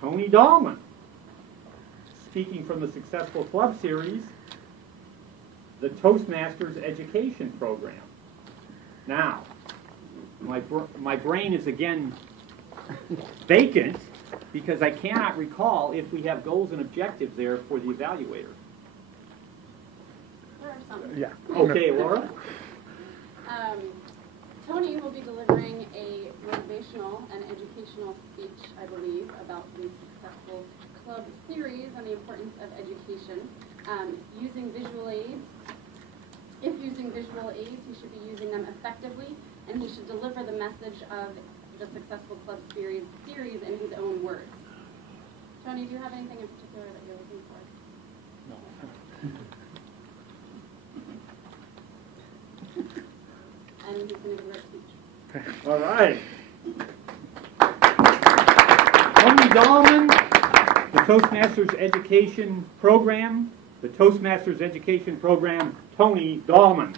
Tony Dahlman, speaking from the Successful Club Series, the Toastmasters Education Program. Now, my brain is again vacant because I cannot recall if we have goals and objectives there for the evaluator. There are some. Yeah. Okay, Laura? Tony will be delivering a motivational and educational speech, I believe, about the Successful Club Series and the importance of education. Using visual aids. If using visual aids, he should be using them effectively, and he should deliver the message of the Successful Club Series in his own words. Tony, do you have anything in particular that you're looking for? No. And he's going to deliver a speech. All right. Tony Dahlman, the Toastmasters Education Program. The Toastmasters Education Program, Tony Dahlman.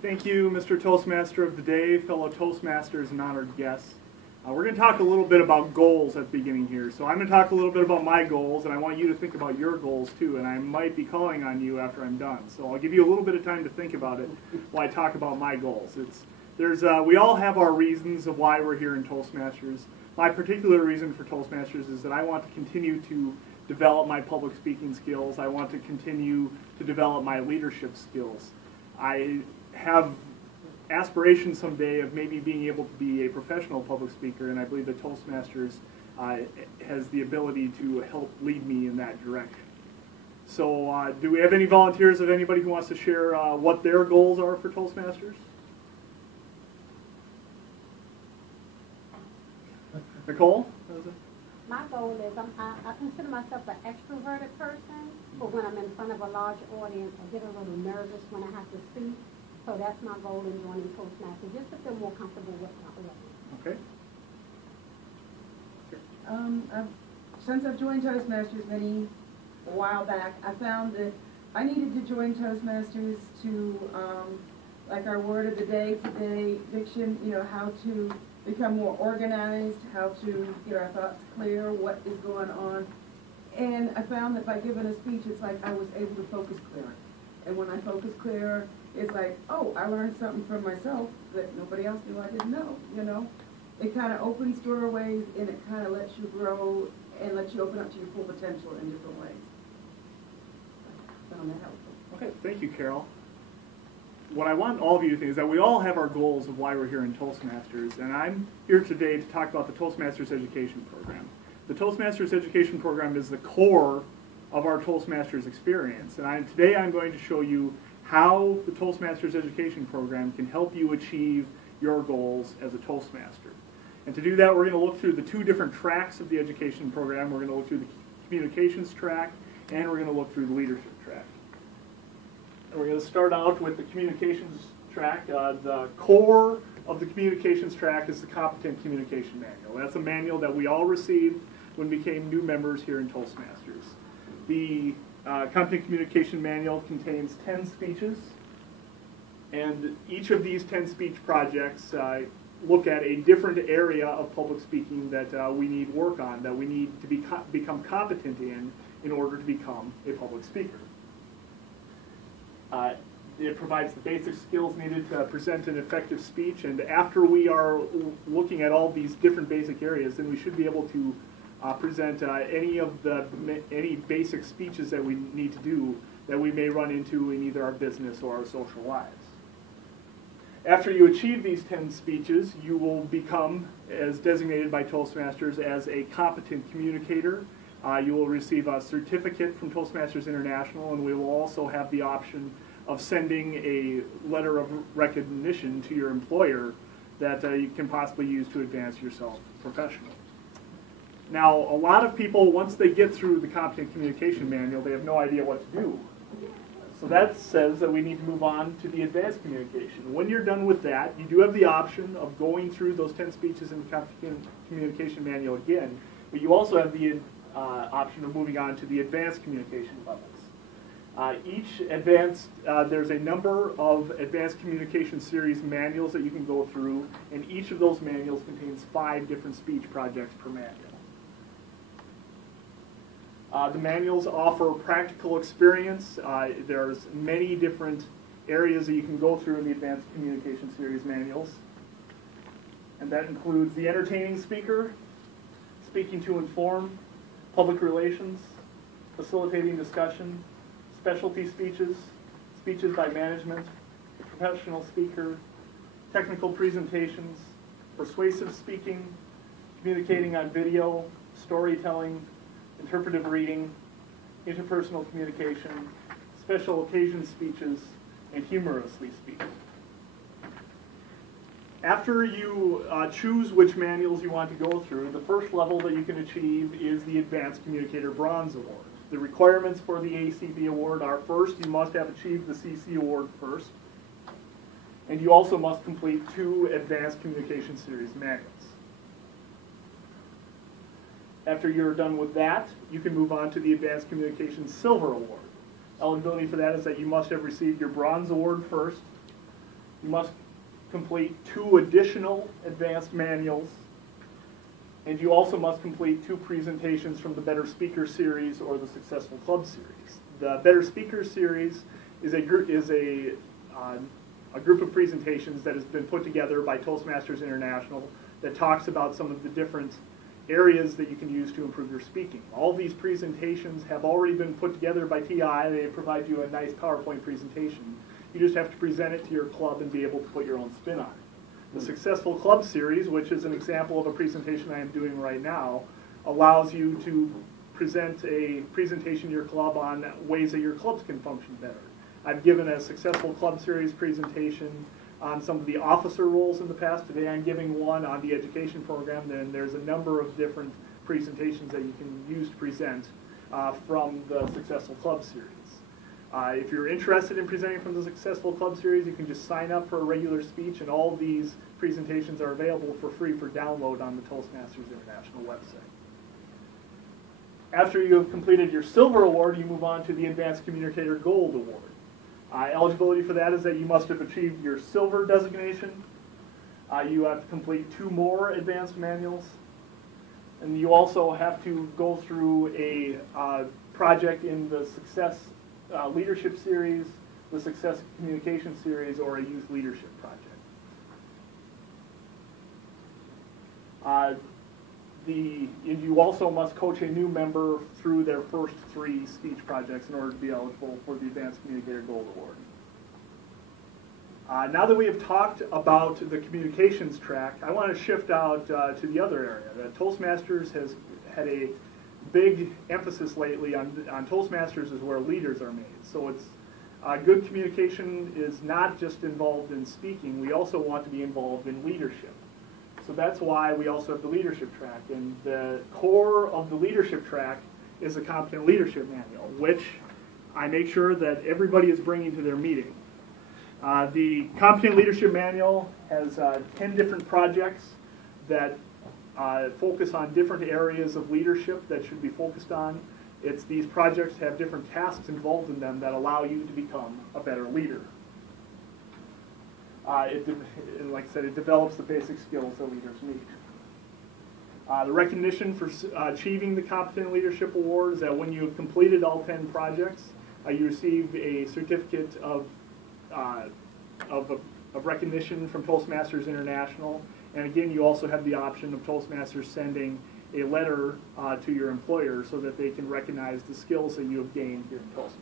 Thank you, Mr. Toastmaster of the Day, fellow Toastmasters and honored guests. We're going to talk a little bit about goals at the beginning here. So I'm going to talk a little bit about my goals, and I want you to think about your goals too, and I might be calling on you after I'm done. So I'll give you a little bit of time to think about it while I talk about my goals. We all have our reasons of why we're here in Toastmasters. My particular reason for Toastmasters is that I want to continue to develop my public speaking skills. I want to continue to develop my leadership skills. I have aspiration someday of maybe being able to be a professional public speaker, and I believe that Toastmasters has the ability to help lead me in that direction. So do we have any volunteers of anybody who wants to share what their goals are for Toastmasters? Nicole? My goal is I consider myself an extroverted person, but when I'm in front of a large audience, I get a little nervous when I have to speak. So that's my goal in joining Toastmasters, just to feel more comfortable with my audience. Okay. Since I've joined Toastmasters a while back, I found that I needed to join Toastmasters to, like our word of the day today, diction, how to become more organized, how to get our thoughts clear, what is going on. And I found that by giving a speech, it's like I was able to focus clearer. And when I focus clearer, it's like, oh, I learned something from myself that nobody else knew I didn't know, It kind of opens doorways, and it kind of lets you grow and lets you open up to your full potential in different ways. I found that helpful. Okay, thank you, Carol. What I want all of you to think is that we all have our goals of why we're here in Toastmasters, and I'm here today to talk about the Toastmasters Education Program. The Toastmasters Education Program is the core of our Toastmasters experience, and today I'm going to show you how the Toastmasters Education Program can help you achieve your goals as a Toastmaster. And to do that, we're going to look through the two different tracks of the education program. We're going to look through the communications track, and we're going to look through the leadership track. And we're going to start out with the communications track. The core of the communications track is the Competent Communication Manual. That's a manual that we all received when we became new members here in Toastmasters. The Competent Communication Manual contains 10 speeches, and each of these 10 speech projects look at a different area of public speaking that we need work on, that we need to become competent in order to become a public speaker. It provides the basic skills needed to present an effective speech, and after we are looking at all these different basic areas, then we should be able to present any basic speeches that we need to do that we may run into in either our business or our social lives. After you achieve these 10 speeches, you will become, as designated by Toastmasters, as a competent communicator. You will receive a certificate from Toastmasters International, and we will also have the option of sending a letter of recognition to your employer that you can possibly use to advance yourself professionally. Now, a lot of people, once they get through the Competent Communication Manual, they have no idea what to do. So that says that we need to move on to the Advanced Communication. When you're done with that, you do have the option of going through those 10 speeches in the Competent Communication Manual again, but you also have the option of moving on to the Advanced Communication levels. There's a number of advanced communication series manuals that you can go through, and each of those manuals contains 5 different speech projects per manual. The manuals offer practical experience. There's many different areas that you can go through in the advanced communication series manuals, and that includes the entertaining speaker, speaking to inform, public relations, facilitating discussion, specialty speeches, speeches by management, professional speaker, technical presentations, persuasive speaking, communicating on video, storytelling, interpretive reading, interpersonal communication, special occasion speeches, and humorously speaking. After you choose which manuals you want to go through, the first level that you can achieve is the Advanced Communicator Bronze Award. The requirements for the ACB award are: first, you must have achieved the CC award first, and you also must complete 2 Advanced Communication Series manuals. After you're done with that, you can move on to the Advanced Communication Silver Award. Eligibility for that is that you must have received your Bronze Award first. You must complete 2 additional advanced manuals, and you also must complete 2 presentations from the Better Speaker Series or the Successful Club Series. The Better Speaker Series is a group of presentations that has been put together by Toastmasters International that talks about some of the different areas that you can use to improve your speaking. All these presentations have already been put together by TI. They provide you a nice PowerPoint presentation. You just have to present it to your club and be able to put your own spin on it. The Successful Club Series, which is an example of a presentation I am doing right now, allows you to present a presentation to your club on ways that your clubs can function better. I've given a Successful Club Series presentation on some of the officer roles in the past. Today I'm giving one on the education program. Then there's a number of different presentations that you can use to present from the Successful Club Series. If you're interested in presenting from the Successful Club Series, you can just sign up for a regular speech, and all these presentations are available for free for download on the Toastmasters International website. After you have completed your Silver Award, you move on to the Advanced Communicator Gold Award. Eligibility for that is that you must have achieved your Silver designation. You have to complete 2 more advanced manuals. And you also have to go through a project in the Success Leadership Series, the Success Communication Series, or a Youth Leadership Project. And you also must coach a new member through their first 3 speech projects in order to be eligible for the Advanced Communicator Gold Award. Now that we have talked about the communications track, I want to shift out to the other area. Toastmasters has had a big emphasis lately on Toastmasters is where leaders are made. So it's good communication is not just involved in speaking. We also want to be involved in leadership. So that's why we also have the leadership track. And the core of the leadership track is the Competent Leadership Manual, which I make sure that everybody is bringing to their meeting. The Competent Leadership Manual has 10 different projects that focus on different areas of leadership that should be focused on. These projects have different tasks involved in them that allow you to become a better leader. Like I said, it develops the basic skills that leaders need. The recognition for achieving the Competent Leadership Award is that when you have completed all 10 projects, you receive a certificate of recognition from Toastmasters International. And again, you also have the option of Toastmasters sending a letter to your employer so that they can recognize the skills that you have gained here in Toastmasters.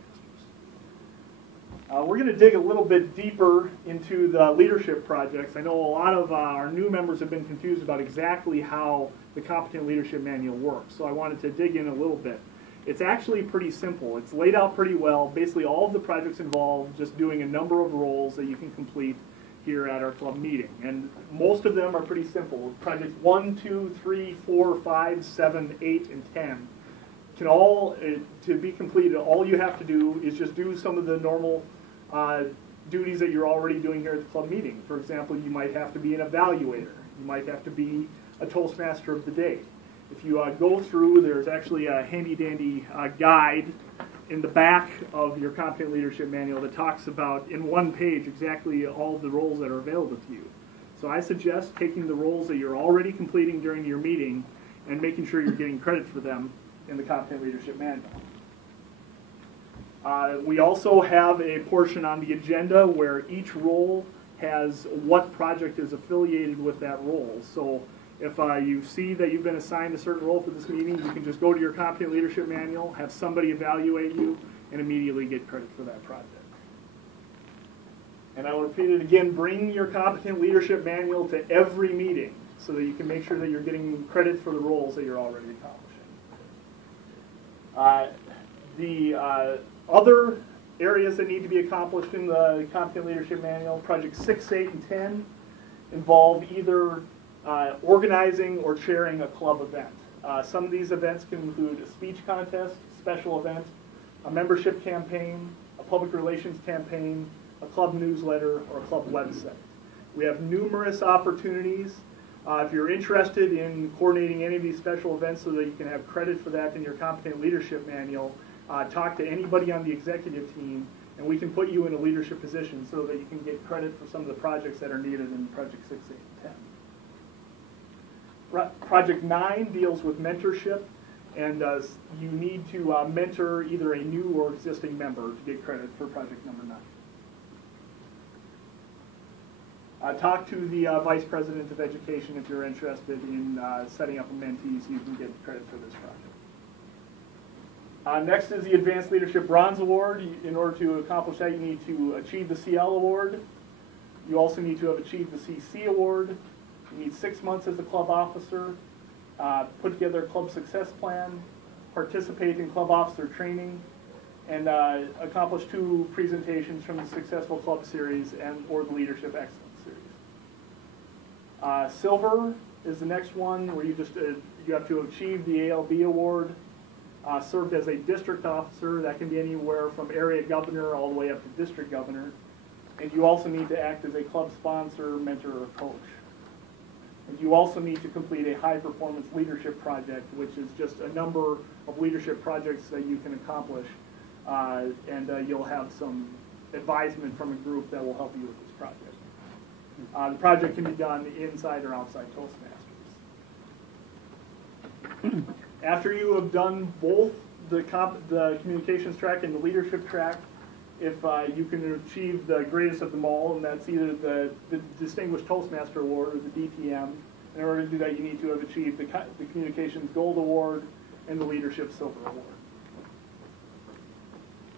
We're going to dig a little bit deeper into the leadership projects. I know a lot of our new members have been confused about exactly how the Competent Leadership Manual works, so I wanted to dig in a little bit. It's actually pretty simple. It's laid out pretty well. Basically, all of the projects involve just doing a number of roles that you can complete here at our club meeting. And most of them are pretty simple. Projects 1, 2, 3, 4, 5, 7, 8, and 10 can all, to be completed, all you have to do is just do some of the normal duties that you're already doing here at the club meeting. For example, you might have to be an evaluator. You might have to be a Toastmaster of the day. If you go through, there's actually a handy-dandy guide in the back of your Competent Leadership Manual that talks about, in one page, exactly all of the roles that are available to you. So I suggest taking the roles that you're already completing during your meeting and making sure you're getting credit for them in the Competent Leadership Manual. We also have a portion on the agenda where each role has what project is affiliated with that role. So if you see that you've been assigned a certain role for this meeting, you can just go to your Competent Leadership Manual, have somebody evaluate you, and immediately get credit for that project. And I will repeat it again, bring your Competent Leadership Manual to every meeting so that you can make sure that you're getting credit for the roles that you're already accomplishing. The other areas that need to be accomplished in the Competent Leadership Manual, Projects 6, 8, and 10, involve either organizing or chairing a club event. Some of these events can include a speech contest, special event, a membership campaign, a public relations campaign, a club newsletter, or a club website. We have numerous opportunities. If you're interested in coordinating any of these special events so that you can have credit for that in your Competent Leadership Manual, talk to anybody on the executive team, and we can put you in a leadership position so that you can get credit for some of the projects that are needed in Project 6, 8, and 10. Project 9 deals with mentorship, and you need to mentor either a new or existing member to get credit for project number 9. Talk to the Vice President of Education if you're interested in setting up a mentee so you can get credit for this project. Next is the Advanced Leadership Bronze Award. In order to accomplish that, you need to achieve the CL Award. You also need to have achieved the CC Award. You need 6 months as a club officer, put together a club success plan, participate in club officer training, and accomplish 2 presentations from the Successful Club Series and or the Leadership Excellence Series. Silver is the next one, where you have to achieve the ALB Award, served as a district officer. That can be anywhere from area governor all the way up to district governor. And you also need to act as a club sponsor, mentor, or coach. And you also need to complete a high-performance leadership project, which is just a number of leadership projects that you can accomplish, and you'll have some advisement from a group that will help you with this project. The project can be done inside or outside Toastmasters. After you have done both the communications track and the leadership track, if you can achieve the greatest of them all, and that's either the Distinguished Toastmaster Award or the DTM. In order to do that, you need to have achieved the Communications Gold Award and the Leadership Silver Award.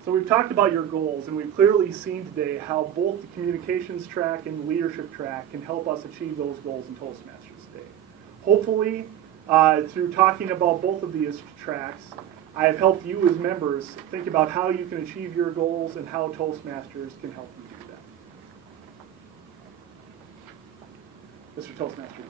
So we've talked about your goals, and we've clearly seen today how both the communications track and the leadership track can help us achieve those goals in Toastmasters today. Hopefully, through talking about both of these tracks, I have helped you as members think about how you can achieve your goals and how Toastmasters can help you do that. Mr. Toastmaster.